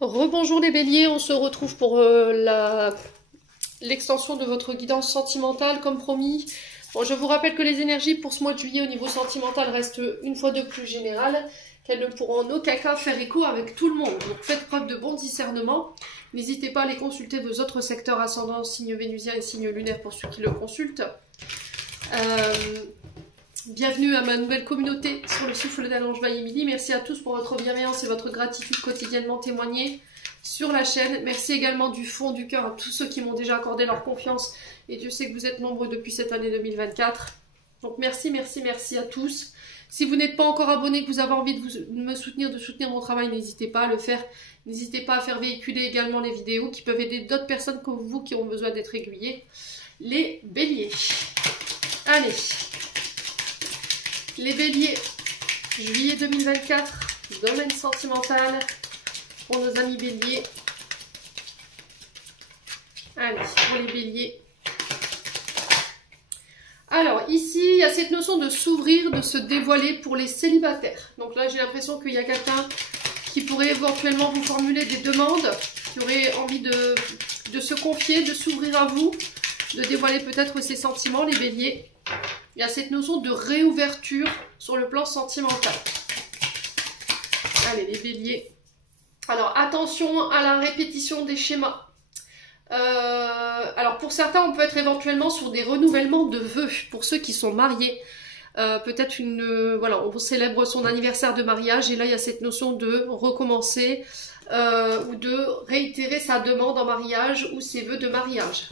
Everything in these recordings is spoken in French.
Rebonjour les béliers, on se retrouve pour l'extension de votre guidance sentimentale comme promis. Bon, je vous rappelle que les énergies pour ce mois de juillet au niveau sentimental restent une fois de plus générales, qu'elles ne pourront en aucun cas faire écho avec tout le monde. Donc faites preuve de bon discernement. N'hésitez pas à aller consulter vos autres secteurs ascendants, signes vénusiens et signes lunaires pour ceux qui le consultent. Bienvenue à ma nouvelle communauté sur le souffle d'Ange by Émilie. Merci à tous pour votre bienveillance et votre gratitude quotidiennement témoignée sur la chaîne. Merci également du fond du cœur à tous ceux qui m'ont déjà accordé leur confiance. Et Dieu sait que vous êtes nombreux depuis cette année 2024. Donc merci, merci, merci à tous. Si vous n'êtes pas encore abonné, que vous avez envie de me soutenir, de soutenir mon travail, n'hésitez pas à le faire. N'hésitez pas à faire véhiculer également les vidéos qui peuvent aider d'autres personnes comme vous qui ont besoin d'être aiguillées. Les béliers. Allez. Les béliers, juillet 2024, domaine sentimental, pour nos amis béliers. Allez, pour les béliers. Alors, ici, il y a cette notion de s'ouvrir, de se dévoiler pour les célibataires. Donc là, j'ai l'impression qu'il y a quelqu'un qui pourrait éventuellement vous formuler des demandes, qui aurait envie de se confier, de s'ouvrir à vous, de dévoiler peut-être ses sentiments, les béliers. Il y a cette notion de réouverture sur le plan sentimental. Allez, les béliers. Alors, attention à la répétition des schémas. Alors, pour certains, on peut être éventuellement sur des renouvellements de vœux. Pour ceux qui sont mariés, peut-être voilà, on célèbre son anniversaire de mariage. Et là, il y a cette notion de recommencer ou de réitérer sa demande en mariage ou ses vœux de mariage.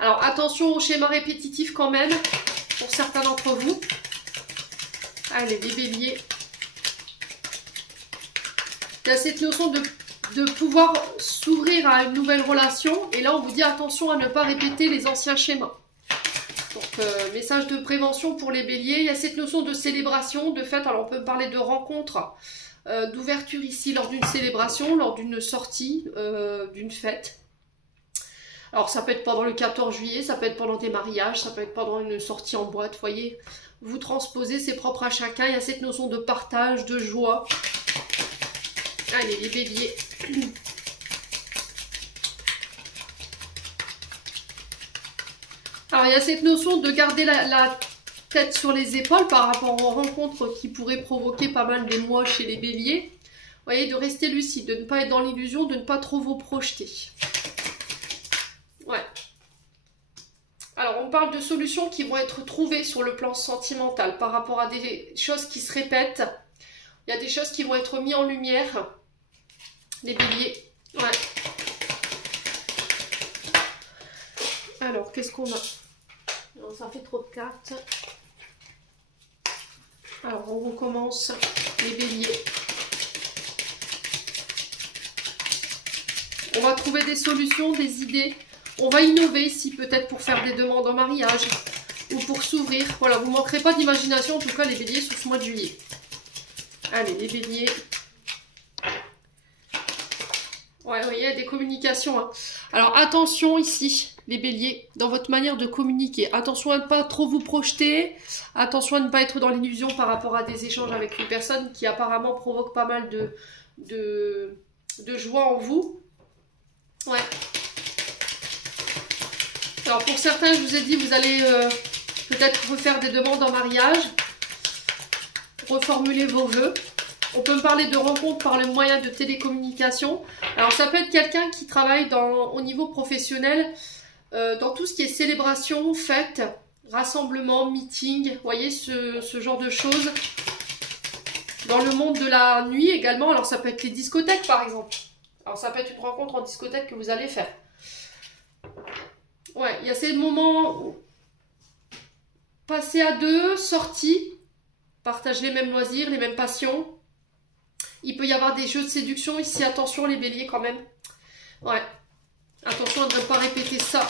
Alors, attention aux schémas répétitifs quand même, pour certains d'entre vous. Allez, les béliers. Il y a cette notion de pouvoir s'ouvrir à une nouvelle relation. Et là, on vous dit attention à ne pas répéter les anciens schémas. Donc, message de prévention pour les béliers. Il y a cette notion de célébration, de fête. Alors, on peut parler de rencontre, d'ouverture ici lors d'une célébration, lors d'une sortie, d'une fête. Alors ça peut être pendant le 14 juillet, ça peut être pendant des mariages, ça peut être pendant une sortie en boîte, vous voyez. Vous transposez, c'est propre à chacun, il y a cette notion de partage, de joie. Allez, les béliers. Alors il y a cette notion de garder la tête sur les épaules par rapport aux rencontres qui pourraient provoquer pas mal d'émoi chez les béliers. Vous voyez, de rester lucide, de ne pas être dans l'illusion, de ne pas trop vous projeter. Ouais. Alors, on parle de solutions qui vont être trouvées sur le plan sentimental par rapport à des choses qui se répètent. Il y a des choses qui vont être mises en lumière. Les béliers. Ouais. Alors, qu'est-ce qu'on a? Non, ça fait trop de cartes. Alors, on recommence. Les béliers. On va trouver des solutions, des idées. On va innover ici, peut-être pour faire des demandes en mariage ou pour s'ouvrir. Voilà, vous ne manquerez pas d'imagination, en tout cas, les béliers, sur ce mois de juillet. Allez, les béliers. Ouais, vous voyez, il y a des communications. Hein. Alors, attention ici, les béliers, dans votre manière de communiquer. Attention à ne pas trop vous projeter. Attention à ne pas être dans l'illusion par rapport à des échanges avec une personne qui apparemment provoque pas mal de joie en vous. Ouais. Alors pour certains, je vous ai dit, vous allez peut-être refaire des demandes en mariage, reformuler vos vœux. On peut me parler de rencontres par le moyen de télécommunication. Alors ça peut être quelqu'un qui travaille au niveau professionnel, dans tout ce qui est célébration, fête, rassemblement, meeting, vous voyez ce genre de choses. Dans le monde de la nuit également, alors ça peut être les discothèques par exemple. Alors ça peut être une rencontre en discothèque que vous allez faire. Ouais, il y a ces moments passés à deux, sortis, partagent les mêmes loisirs, les mêmes passions. Il peut y avoir des jeux de séduction ici, attention les béliers quand même. Ouais, attention à ne pas répéter ça.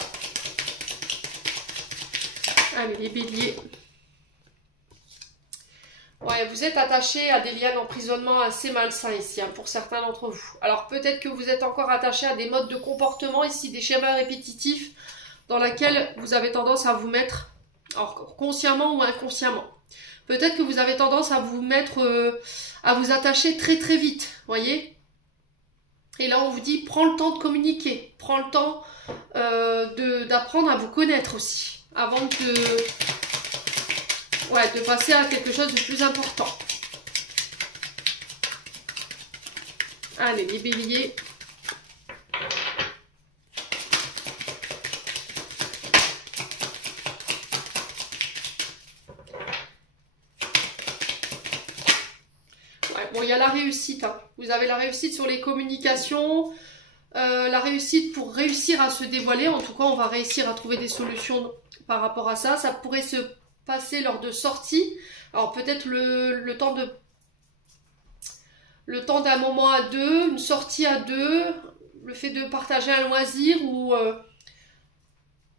Allez, les béliers. Ouais, vous êtes attachés à des liens d'emprisonnement assez malsains ici, hein, pour certains d'entre vous. Alors peut-être que vous êtes encore attachés à des modes de comportement ici, des schémas répétitifs, dans lesquels vous avez tendance à vous mettre, alors consciemment ou inconsciemment. Peut-être que vous avez tendance à vous mettre, à vous attacher très très vite, voyez. Et là, on vous dit, prends le temps de communiquer, prends le temps d'apprendre à vous connaître aussi, avant de passer à quelque chose de plus important. Allez, les béliers. Bon, il y a la réussite. Hein. Vous avez la réussite sur les communications, la réussite pour réussir à se dévoiler. En tout cas, on va réussir à trouver des solutions par rapport à ça. Ça pourrait se passer lors de sorties. Alors peut-être le temps d'un moment à deux, une sortie à deux, le fait de partager un loisir ou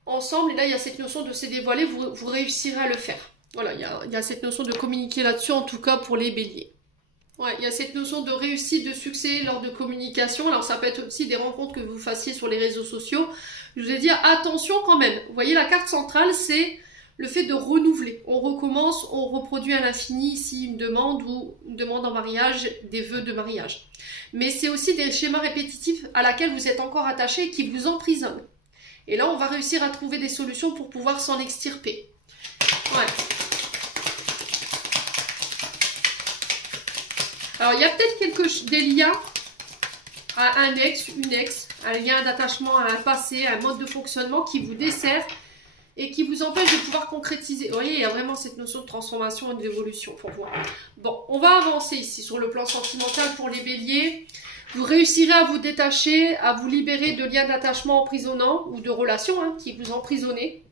ensemble. Et là, il y a cette notion de se dévoiler. Vous réussirez à le faire. Voilà, il y a cette notion de communiquer là-dessus, en tout cas pour les béliers. Ouais, il y a cette notion de réussite, de succès lors de communication. Alors ça peut être aussi des rencontres que vous fassiez sur les réseaux sociaux. Je vous ai dit attention quand même. Vous voyez, la carte centrale, c'est le fait de renouveler. On recommence, on reproduit à l'infini ici une demande ou une demande en mariage, des vœux de mariage. Mais c'est aussi des schémas répétitifs à laquelle vous êtes encore attaché et qui vous emprisonnent. Et là, on va réussir à trouver des solutions pour pouvoir s'en extirper. Ouais. Alors, il y a peut-être des liens à un ex, une ex, un lien d'attachement à un passé, un mode de fonctionnement qui vous dessert et qui vous empêche de pouvoir concrétiser. Vous voyez, il y a vraiment cette notion de transformation et d'évolution pour vous. Bon, on va avancer ici sur le plan sentimental pour les béliers. Vous réussirez à vous détacher, à vous libérer de liens d'attachement emprisonnants ou de relations qui vous emprisonnaient.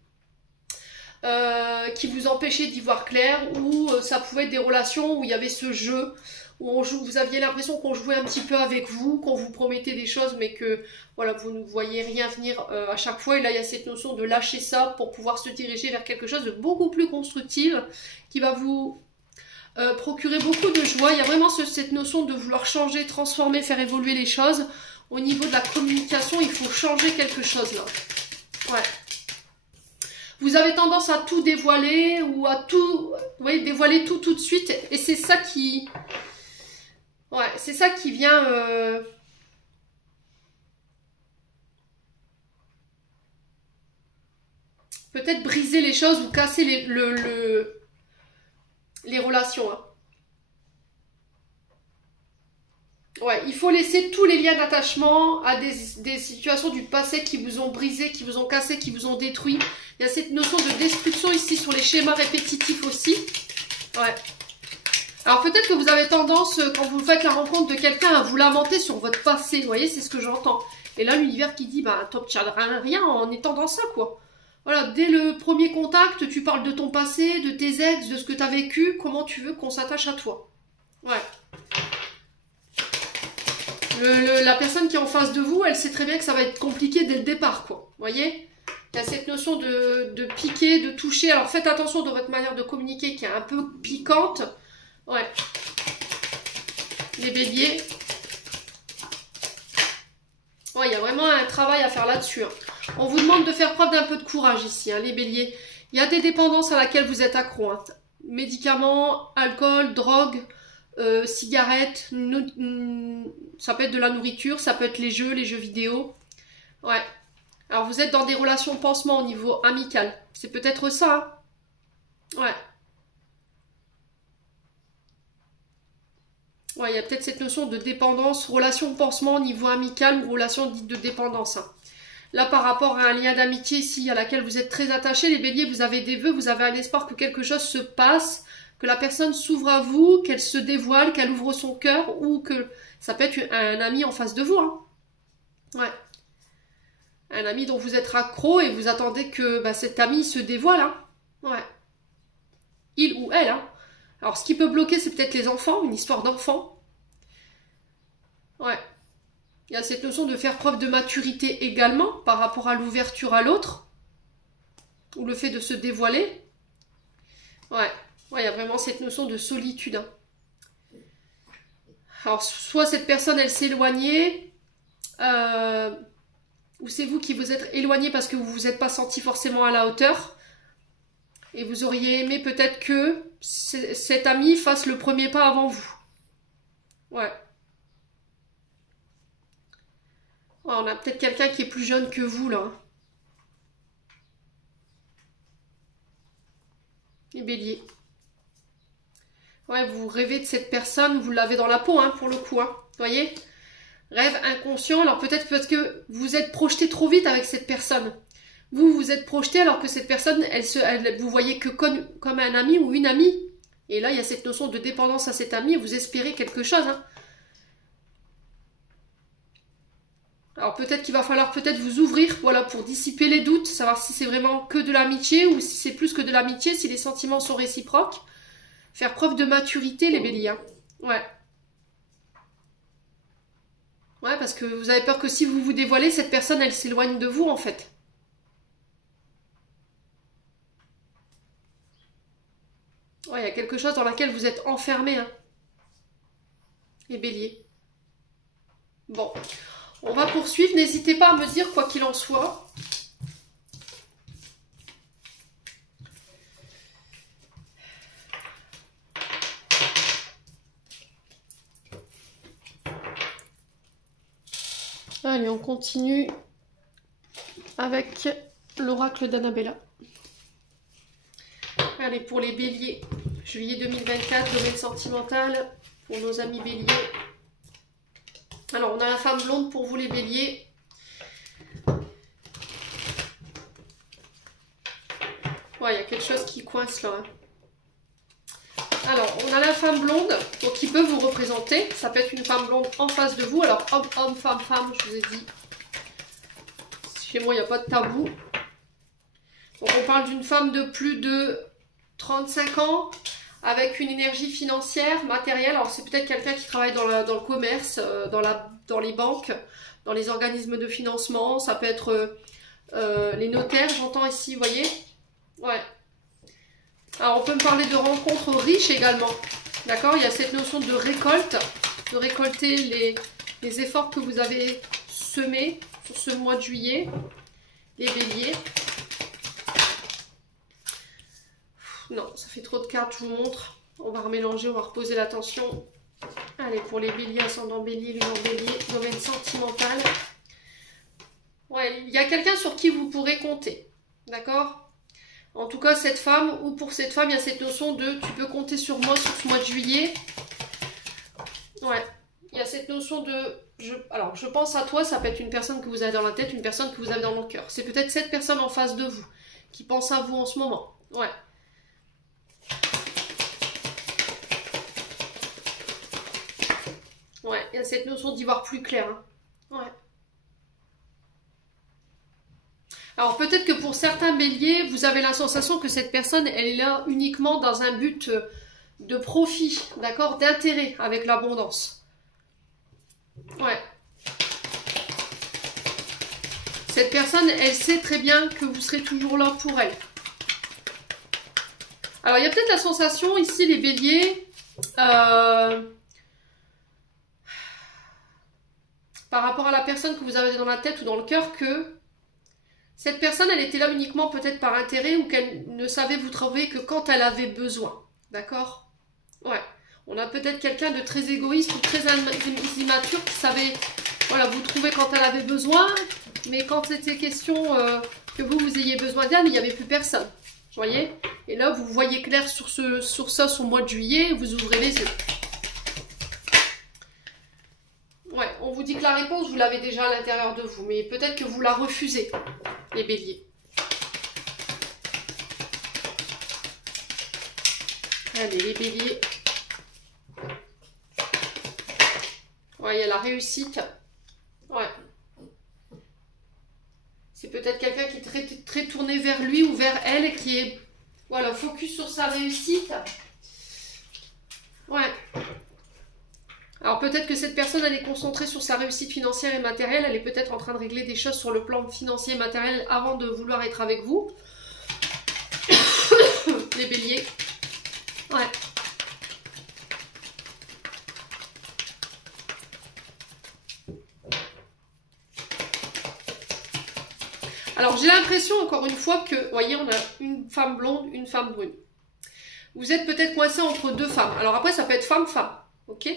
Qui vous empêchaient d'y voir clair, ou ça pouvait être des relations où il y avait ce jeu, où vous aviez l'impression qu'on jouait un petit peu avec vous, qu'on vous promettait des choses, mais que voilà, vous ne voyez rien venir à chaque fois. Et là, il y a cette notion de lâcher ça pour pouvoir se diriger vers quelque chose de beaucoup plus constructif, qui va vous procurer beaucoup de joie. Il y a vraiment cette notion de vouloir changer, transformer, faire évoluer les choses. Au niveau de la communication, il faut changer quelque chose là. Ouais. Vous avez tendance à tout dévoiler ou à tout, vous voyez, dévoiler tout de suite. Et c'est ça qui, ouais, c'est ça qui vient peut-être briser les choses ou casser les relations. Hein. Ouais, il faut laisser tous les liens d'attachement à des situations du passé qui vous ont brisé, qui vous ont cassé, qui vous ont détruit. Il y a cette notion de destruction ici sur les schémas répétitifs aussi. Ouais. Alors peut-être que vous avez tendance, quand vous faites la rencontre de quelqu'un, à vous lamenter sur votre passé. Vous voyez, c'est ce que j'entends. Et là, l'univers qui dit, bah, top, tu n'as rien en étant dans ça, quoi. Voilà, dès le premier contact, tu parles de ton passé, de tes ex, de ce que tu as vécu, comment tu veux qu'on s'attache à toi. Ouais. La personne qui est en face de vous, elle sait très bien que ça va être compliqué dès le départ, quoi. Vous voyez ? Il y a cette notion de piquer, de toucher. Alors faites attention de votre manière de communiquer qui est un peu piquante. Ouais. Les béliers. Ouais, il y a vraiment un travail à faire là-dessus. Hein. On vous demande de faire preuve d'un peu de courage ici, hein, les béliers. Il y a des dépendances à laquelle vous êtes accro. Hein. Médicaments, alcool, drogue, cigarettes, ça peut être de la nourriture, ça peut être les jeux vidéo. Ouais. Alors vous êtes dans des relations pansement au niveau amical. C'est peut-être ça. Hein. Ouais. Ouais, il y a peut-être cette notion de dépendance, relation pansement au niveau amical ou relation dite de dépendance. Hein. Là, par rapport à un lien d'amitié ici à laquelle vous êtes très attaché, les béliers, vous avez des vœux, vous avez un espoir que quelque chose se passe, que la personne s'ouvre à vous, qu'elle se dévoile, qu'elle ouvre son cœur, ou que ça peut être un ami en face de vous. Hein. Ouais. Un ami dont vous êtes accro et vous attendez que cet ami se dévoile. Hein. Ouais. Il ou elle. Hein. Alors, ce qui peut bloquer, c'est peut-être les enfants, une histoire d'enfant. Ouais. Il y a cette notion de faire preuve de maturité également par rapport à l'ouverture à l'autre. Ou le fait de se dévoiler. Ouais. Ouais, il y a vraiment cette notion de solitude. Hein. Alors, soit cette personne, elle s'est éloignée, ou c'est vous qui vous êtes éloigné parce que vous vous êtes pas senti forcément à la hauteur. Et vous auriez aimé peut-être que cet ami fasse le premier pas avant vous. Ouais. Ouais, on a peut-être quelqu'un qui est plus jeune que vous, là. Les béliers. Ouais, vous rêvez de cette personne, vous l'avez dans la peau, hein, pour le coup, hein. Vous voyez? Rêve inconscient, alors peut-être parce que vous êtes projeté trop vite avec cette personne. Vous vous êtes projeté alors que cette personne, vous voyez que comme un ami ou une amie. Et là, il y a cette notion de dépendance à cet ami, vous espérez quelque chose, hein. Alors peut-être qu'il va falloir peut-être vous ouvrir, voilà, pour dissiper les doutes, savoir si c'est vraiment que de l'amitié ou si c'est plus que de l'amitié, si les sentiments sont réciproques. Faire preuve de maturité, les béliers, hein. Ouais. Ouais, parce que vous avez peur que si vous vous dévoilez, cette personne, elle s'éloigne de vous, en fait. Ouais, il y a quelque chose dans laquelle vous êtes enfermé, hein. Les béliers. Bon. On va poursuivre. N'hésitez pas à me dire quoi qu'il en soit. Allez, on continue avec l'oracle d'Annabella. Allez, pour les béliers, juillet 2024, domaine sentimental, pour nos amis béliers. Alors, on a la femme blonde pour vous les béliers. Ouais, il y a quelque chose qui coince là, hein. Alors, on a la femme blonde, donc qui peut vous représenter. Ça peut être une femme blonde en face de vous. Alors, homme, homme, femme, femme, je vous ai dit. Chez moi, il n'y a pas de tabou. Donc, on parle d'une femme de plus de 35 ans, avec une énergie financière, matérielle. Alors, c'est peut-être quelqu'un qui travaille dans le commerce, dans les banques, dans les organismes de financement. Ça peut être les notaires, j'entends ici, vous voyez. Ouais. Alors, on peut me parler de rencontres riches également. D'accord? Il y a cette notion de récolte, de récolter les efforts que vous avez semés sur ce mois de juillet. Les béliers. Non, ça fait trop de cartes, je vous montre. On va remélanger, on va reposer l'attention. Allez, pour les béliers, ascendant bélier, lune en bélier, domaine sentimental. Ouais, il y a quelqu'un sur qui vous pourrez compter. D'accord? En tout cas, cette femme, ou pour cette femme, il y a cette notion de tu peux compter sur moi sur ce mois de juillet. Ouais, il y a cette notion de alors, je pense à toi, ça peut être une personne que vous avez dans la tête, une personne que vous avez dans le cœur. C'est peut-être cette personne en face de vous qui pense à vous en ce moment. Ouais. Ouais, il y a cette notion d'y voir plus clair, hein. Ouais. Alors peut-être que pour certains béliers, vous avez la sensation que cette personne, elle est là uniquement dans un but de profit, d'accord, d'intérêt avec l'abondance. Ouais. Cette personne, elle sait très bien que vous serez toujours là pour elle. Alors il y a peut-être la sensation ici, les béliers, par rapport à la personne que vous avez dans la tête ou dans le cœur, que cette personne, elle était là uniquement peut-être par intérêt ou qu'elle ne savait vous trouver que quand elle avait besoin. D'accord? Ouais. On a peut-être quelqu'un de très égoïste ou très immature qui savait, voilà, vous trouver quand elle avait besoin, mais quand c'était question que vous ayez besoin d'elle, il n'y avait plus personne. Vous voyez? Et là, vous voyez clair sur ça, sur le mois de juillet, vous ouvrez les yeux. Ouais, on vous dit que la réponse, vous l'avez déjà à l'intérieur de vous, mais peut-être que vous la refusez, les béliers. Allez, les béliers. Ouais, il y a la réussite. Ouais. C'est peut-être quelqu'un qui est très tourné vers lui ou vers elle et qui est, voilà, focus sur sa réussite. Ouais. Alors peut-être que cette personne, elle est concentrée sur sa réussite financière et matérielle. Elle est peut-être en train de régler des choses sur le plan financier et matériel avant de vouloir être avec vous. Les béliers. Ouais. Alors j'ai l'impression, encore une fois, que, vous voyez, on a une femme blonde, une femme brune. Vous êtes peut-être coincé entre deux femmes. Alors après, ça peut être femme-femme. Ok?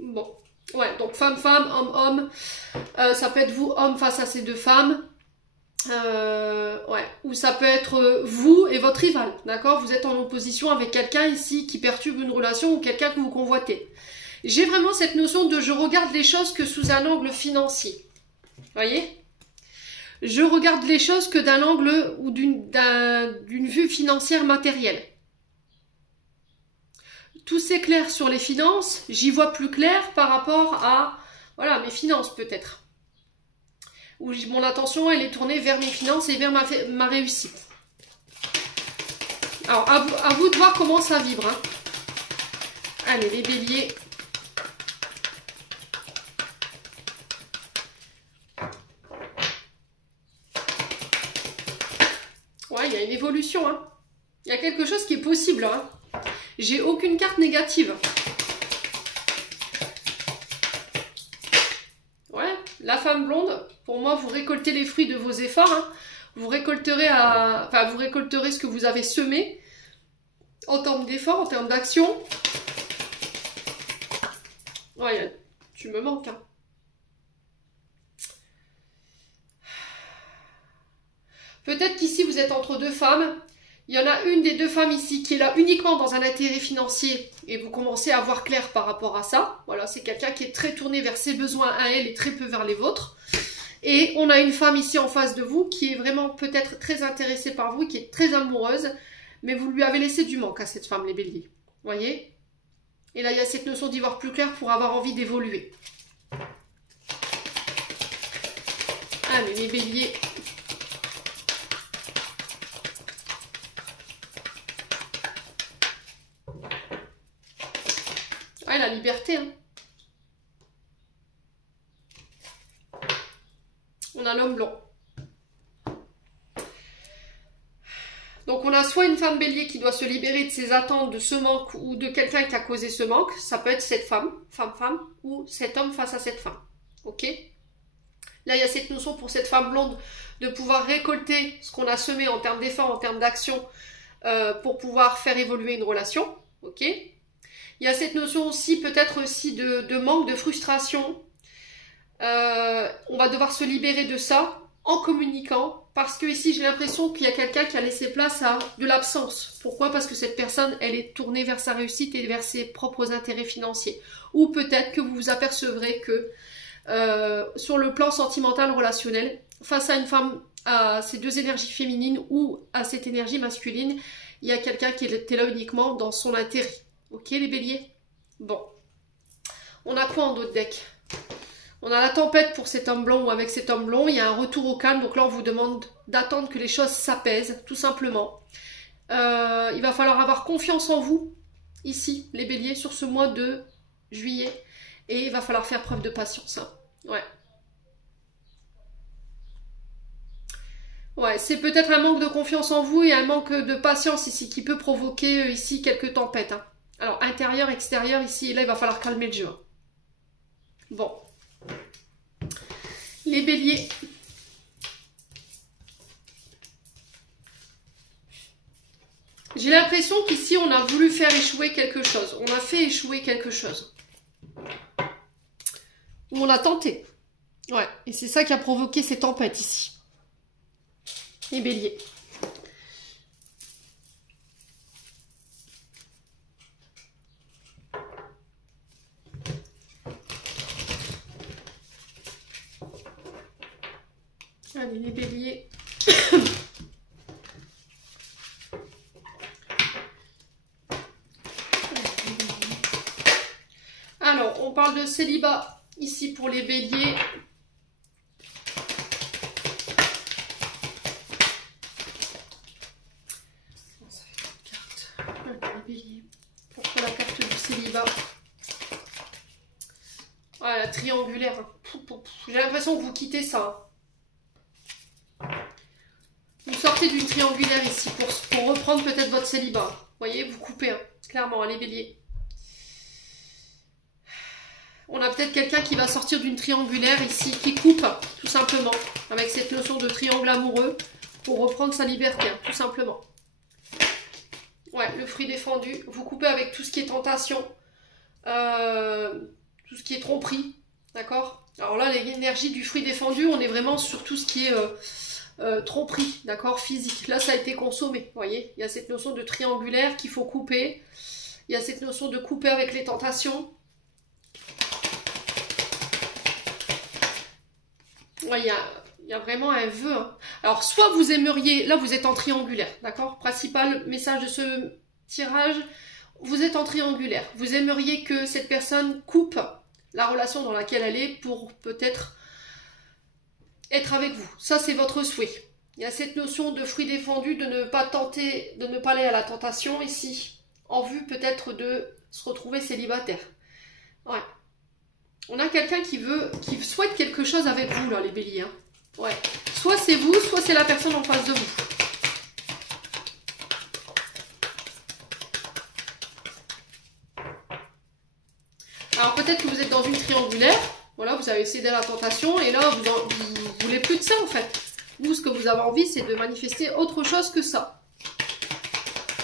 Bon, Ouais, donc femme-femme, homme-homme. Ça peut être vous, homme, face à ces deux femmes. Ouais, ou ça peut être vous et votre rival, d'accord? Vous êtes en opposition avec quelqu'un ici qui perturbe une relation ou quelqu'un que vous convoitez. J'ai vraiment cette notion de je regarde les choses que sous un angle financier. Voyez? Je regarde les choses que d'un angle ou d'une vue financière matérielle. Tout c'est clair sur les finances, j'y vois plus clair par rapport à voilà, mes finances peut-être. Où mon attention elle est tournée vers mes finances et vers ma réussite. Alors à vous de voir comment ça vibre. Hein. Allez les béliers. Ouais, il y a une évolution. Hein. Il y a quelque chose qui est possible. Hein. J'ai aucune carte négative. Ouais, la femme blonde, pour moi, vous récoltez les fruits de vos efforts. Hein. Vous récolterez ce que vous avez semé en termes d'efforts, en termes d'action. Ouais, tu me manques. Hein. Peut-être qu'ici, vous êtes entre deux femmes. Il y en a une des deux femmes ici qui est là uniquement dans un intérêt financier et vous commencez à voir clair par rapport à ça. Voilà, c'est quelqu'un qui est très tourné vers ses besoins à elle et très peu vers les vôtres. Et on a une femme ici en face de vous qui est vraiment peut-être très intéressée par vous, qui est très amoureuse, mais vous lui avez laissé du manque à cette femme, les béliers. Voyez? Et là, il y a cette notion d'y voir plus clair pour avoir envie d'évoluer. Allez, les béliers. Ouais, la liberté. Hein. On a l'homme blanc. Donc on a soit une femme bélier qui doit se libérer de ses attentes, de ce manque ou de quelqu'un qui a causé ce manque. Ça peut être cette femme, femme, ou cet homme face à cette femme. Ok? Là, il y a cette notion pour cette femme blonde de pouvoir récolter ce qu'on a semé en termes d'efforts, en termes d'action pour pouvoir faire évoluer une relation. Ok? Il y a cette notion aussi, peut-être aussi de manque, de frustration. On va devoir se libérer de ça en communiquant. Parce que ici, j'ai l'impression qu'il y a quelqu'un qui a laissé place à de l'absence. Pourquoi? Parce que cette personne, elle est tournée vers sa réussite et vers ses propres intérêts financiers. Ou peut-être que vous vous apercevrez que sur le plan sentimental, relationnel, face à une femme, à ces deux énergies féminines ou à cette énergie masculine, il y a quelqu'un qui était là uniquement dans son intérêt. Ok les béliers? Bon. On a quoi en d'autres decks? On a la tempête pour cet homme blond ou avec cet homme blond. Il y a un retour au calme. Donc là, on vous demande d'attendre que les choses s'apaisent, tout simplement. Il va falloir avoir confiance en vous, ici, les béliers, sur ce mois de juillet. Et il va falloir faire preuve de patience. Hein. Ouais. Ouais, c'est peut-être un manque de confiance en vous et un manque de patience ici qui peut provoquer ici quelques tempêtes. Hein. Alors, intérieur, extérieur, ici et là, il va falloir calmer le jeu. Bon. Les béliers. J'ai l'impression qu'ici, on a voulu faire échouer quelque chose. On a fait échouer quelque chose. Ou on a tenté. Ouais, et c'est ça qui a provoqué ces tempêtes ici. Les béliers. Allez, les béliers. Alors, on parle de célibat ici pour les béliers. Ça fait une carte. Allez, les béliers. Pourquoi la carte du célibat? Ah, la triangulaire. J'ai l'impression que vous quittez ça. Vous sortez d'une triangulaire ici pour reprendre peut-être votre célibat. Vous voyez, vous coupez, hein, clairement, les béliers. On a peut-être quelqu'un qui va sortir d'une triangulaire ici, qui coupe, tout simplement, avec cette notion de triangle amoureux, pour reprendre sa liberté, hein, tout simplement. Ouais, le fruit défendu. Vous coupez avec tout ce qui est tentation. tout ce qui est tromperie, d'accord? Alors là, l'énergie du fruit défendu, on est vraiment sur tout ce qui est tromperie, d'accord? Physique. Là, ça a été consommé, vous voyez? Il y a cette notion de triangulaire qu'il faut couper. Il y a cette notion de couper avec les tentations. Ouais, il y a vraiment un vœu. Hein. Alors, soit vous aimeriez... Là, vous êtes en triangulaire, d'accord? Principal message de ce tirage, vous êtes en triangulaire. Vous aimeriez que cette personne coupe la relation dans laquelle elle est pour peut-être être avec vous. Ça, c'est votre souhait. Il y a cette notion de fruit défendu, de ne pas tenter, de ne pas aller à la tentation ici, en vue peut-être de se retrouver célibataire. Ouais. On a quelqu'un qui souhaite quelque chose avec vous, là, les béliers. Hein. Ouais. Soit c'est vous, soit c'est la personne en face de vous. Alors peut-être que vous êtes dans une triangulaire. Voilà, vous avez cédé à la tentation et là, vous voulez plus de ça, en fait. Vous, ce que vous avez envie, c'est de manifester autre chose que ça.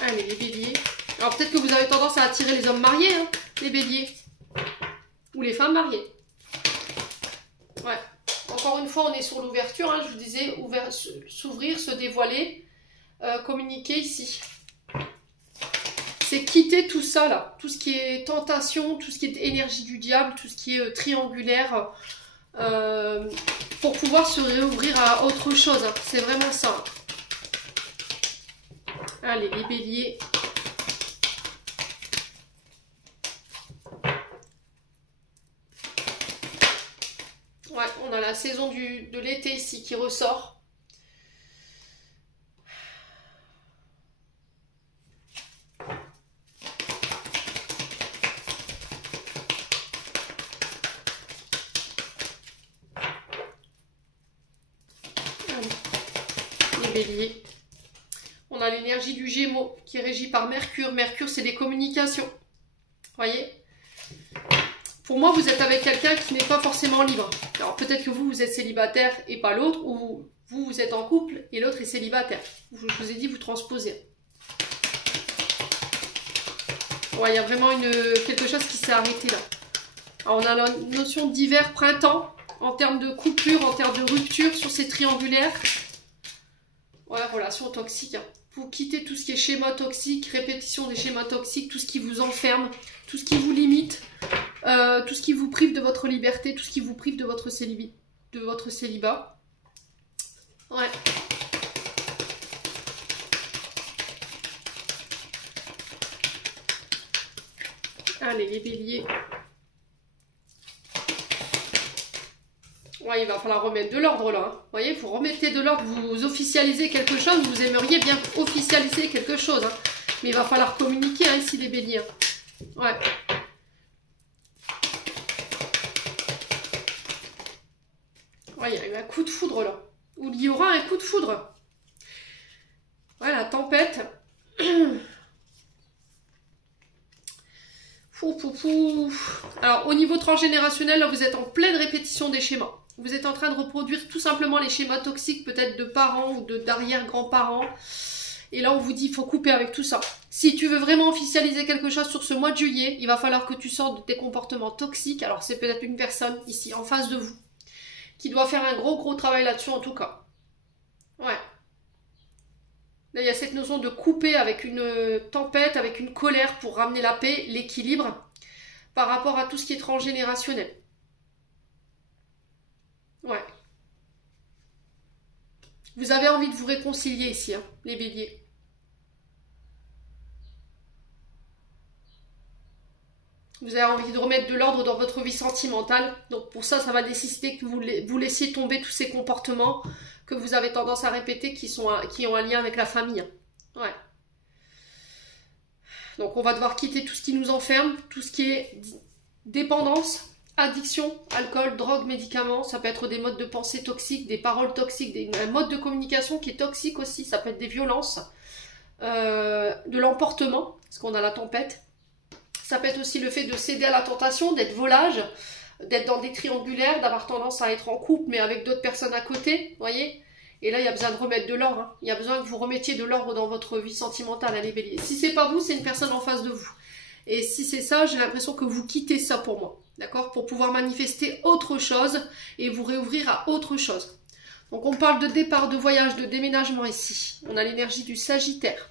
Allez, les béliers. Alors peut-être que vous avez tendance à attirer les hommes mariés, hein, les béliers. Ou les femmes mariées. Ouais. Encore une fois, on est sur l'ouverture. Hein, je vous disais, s'ouvrir, se dévoiler, communiquer ici. C'est quitter tout ça, là. Tout ce qui est tentation, tout ce qui est énergie du diable, tout ce qui est triangulaire, pour pouvoir se réouvrir à autre chose. Hein. C'est vraiment ça. Allez, les béliers. Ouais, on a la saison de l'été ici qui ressort. Les béliers. On a l'énergie du Gémeaux qui est régie par Mercure. Mercure, c'est les communications. Voyez ? Pour moi, vous êtes avec quelqu'un qui n'est pas forcément libre. Alors peut-être que vous êtes célibataire et pas l'autre, ou vous êtes en couple et l'autre est célibataire. Je vous ai dit, vous transposez. Ouais, il y a vraiment quelque chose qui s'est arrêté là. Alors, on a la notion d'hiver-printemps en termes de coupure, en termes de rupture sur ces triangulaires. Ouais, relation toxique. Hein. Vous quittez tout ce qui est schéma toxique, répétition des schémas toxiques, tout ce qui vous enferme, tout ce qui vous limite. Tout ce qui vous prive de votre liberté, tout ce qui vous prive de votre célibat. Ouais. Allez, les béliers. Ouais, il va falloir remettre de l'ordre là. Hein. Vous voyez, vous remettez de l'ordre, vous officialisez quelque chose, vous aimeriez bien officialiser quelque chose. Hein. Mais il va falloir communiquer hein, ici, les béliers. Ouais. Ouais, il y a eu un coup de foudre là. Ou il y aura un coup de foudre. Ouais, la tempête. Alors, au niveau transgénérationnel, là, vous êtes en pleine répétition des schémas. Vous êtes en train de reproduire tout simplement les schémas toxiques, peut-être de parents ou d'arrière-grands-parents. Et là, on vous dit, il faut couper avec tout ça. Si tu veux vraiment officialiser quelque chose sur ce mois de juillet, il va falloir que tu sortes de tes comportements toxiques. Alors, c'est peut-être une personne ici, en face de vous, qui doit faire un gros travail là-dessus en tout cas. Ouais. Là, il y a cette notion de couper avec une tempête, avec une colère pour ramener la paix, l'équilibre, par rapport à tout ce qui est transgénérationnel. Ouais. Vous avez envie de vous réconcilier ici, hein, les béliers. Vous avez envie de remettre de l'ordre dans votre vie sentimentale. Donc pour ça, ça va nécessiter que vous laissiez tomber tous ces comportements que vous avez tendance à répéter qui ont un lien avec la famille. Ouais. Donc on va devoir quitter tout ce qui nous enferme, tout ce qui est dépendance, addiction, alcool, drogue, médicaments. Ça peut être des modes de pensée toxiques, des paroles toxiques, un mode de communication qui est toxique aussi. Ça peut être des violences, de l'emportement, parce qu'on a la tempête. Ça peut être aussi le fait de céder à la tentation, d'être volage, d'être dans des triangulaires, d'avoir tendance à être en couple, mais avec d'autres personnes à côté, vous voyez. Et là, il y a besoin de remettre de l'ordre. Hein. Il y a besoin que vous remettiez de l'ordre dans votre vie sentimentale, les béliers. Si c'est pas vous, c'est une personne en face de vous. Et si c'est ça, j'ai l'impression que vous quittez ça pour moi. d'accord, pour pouvoir manifester autre chose et vous réouvrir à autre chose. Donc on parle de départ, de voyage, de déménagement ici. On a l'énergie du Sagittaire.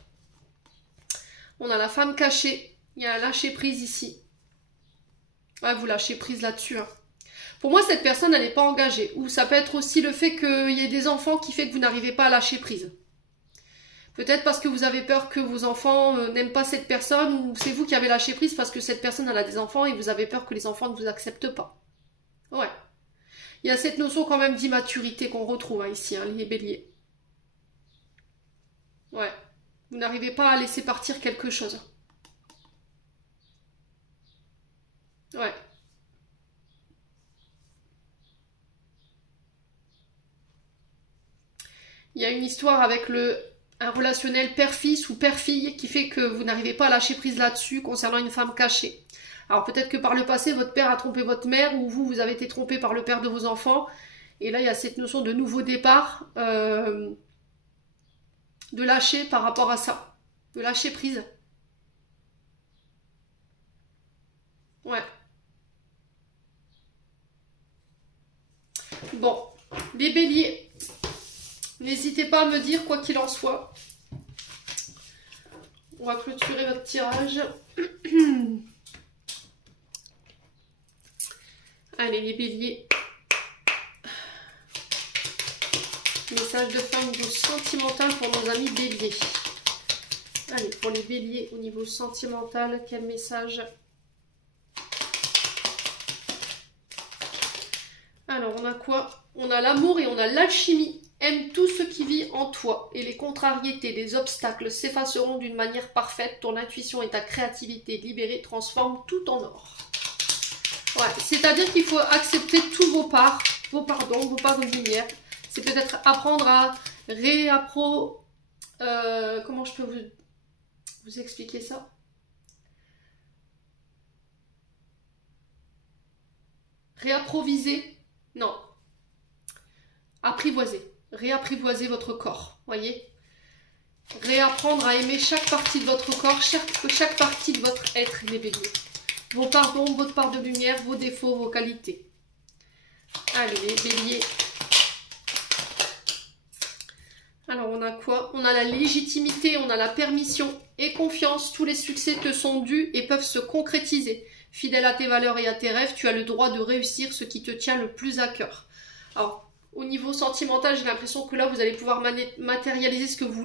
On a la femme cachée. Il y a un lâcher prise ici. Ouais, vous lâchez prise là-dessus. Hein. Pour moi, cette personne, elle n'est pas engagée. Ou ça peut être aussi le fait qu'il y ait des enfants qui fait que vous n'arrivez pas à lâcher prise. Peut-être parce que vous avez peur que vos enfants n'aiment pas cette personne, ou c'est vous qui avez lâché prise parce que cette personne, elle a des enfants et vous avez peur que les enfants ne vous acceptent pas. Ouais. Il y a cette notion quand même d'immaturité qu'on retrouve hein, ici, hein, les béliers. Ouais. Vous n'arrivez pas à laisser partir quelque chose. Ouais. Il y a une histoire avec un relationnel père-fils ou père-fille qui fait que vous n'arrivez pas à lâcher prise là-dessus concernant une femme cachée. Alors peut-être que par le passé, votre père a trompé votre mère ou vous avez été trompé par le père de vos enfants. Et là, il y a cette notion de nouveau départ, de lâcher par rapport à ça, de lâcher prise. Ouais. Bon, les béliers, n'hésitez pas à me dire quoi qu'il en soit. On va clôturer votre tirage. Allez, les béliers. Message de fin au niveau sentimental pour nos amis béliers. Allez, pour les béliers au niveau sentimental, quel message? Alors, on a quoi? On a l'amour et on a l'alchimie. Aime tout ce qui vit en toi et les contrariétés, les obstacles s'effaceront d'une manière parfaite. Ton intuition et ta créativité libérée transforment tout en or. Ouais, c'est-à-dire qu'il faut accepter tous vos parts, vos parts de lumière. C'est peut-être apprendre à comment je peux vous expliquer ça? Réapproviser? Non. Apprivoiser. Réapprivoiser votre corps, voyez? Réapprendre à aimer chaque partie de votre corps, chaque partie de votre être, les béliers. Vos parts d'ombre, votre part de lumière, vos défauts, vos qualités. Allez, les béliers. Alors, on a quoi? On a la légitimité, on a la permission et confiance. Tous les succès te sont dus et peuvent se concrétiser. Fidèle à tes valeurs et à tes rêves, tu as le droit de réussir ce qui te tient le plus à cœur. Alors, au niveau sentimental, j'ai l'impression que là, vous allez pouvoir matérialiser ce que vous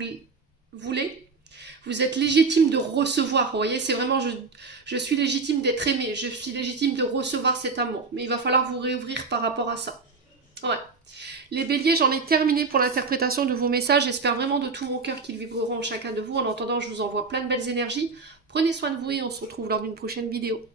voulez. Vous êtes légitime de recevoir, vous voyez, c'est vraiment, je suis légitime d'être aimé, je suis légitime de recevoir cet amour. Mais il va falloir vous réouvrir par rapport à ça. Ouais. Les béliers, j'en ai terminé pour l'interprétation de vos messages. J'espère vraiment de tout mon cœur qu'ils vibreront en chacun de vous. En attendant, je vous envoie plein de belles énergies. Prenez soin de vous et on se retrouve lors d'une prochaine vidéo.